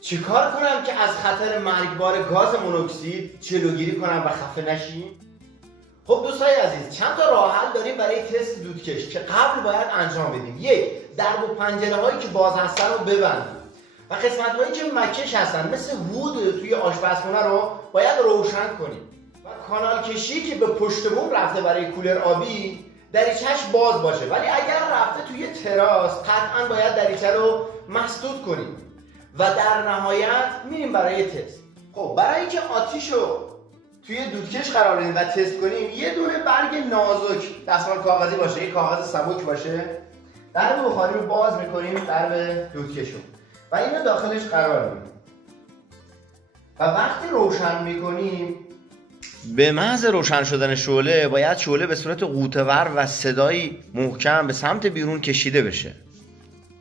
چیکار کنم که از خطر مرگبار گاز مونوکسید جلوگیری کنم و خفه نشیم؟ خب دوستای عزیز، چند تا راه حل داریم برای تست دودکش که قبل باید انجام بدیم. یک، درب و پنجره هایی که باز هستن رو ببندیم و قسمت هایی که مکش هستن مثل وود توی آشپزخونه رو باید روشن کنیم و کانال کشی که به پشت بوم رفته برای کولر آبی دریچه‌اش باز باشه، ولی اگر رفته توی تراس قطعا باید دریچه رو مسدود کنیم و در نهایت میریم برای تست. خب برای اینکه آتیش رو توی دودکش قرار بدیم و تست کنیم، یه دونه برگ نازک دستمال کاغذی باشه، یه کاغذ سبک باشه، درب بخاری رو باز میکنیم، درب دودکش رو، و اینو داخلش قرار میدیم و وقتی روشن میکنیم، به محض روشن شدن شعله باید شعله به صورت غوطه‌ور و صدایی محکم به سمت بیرون کشیده بشه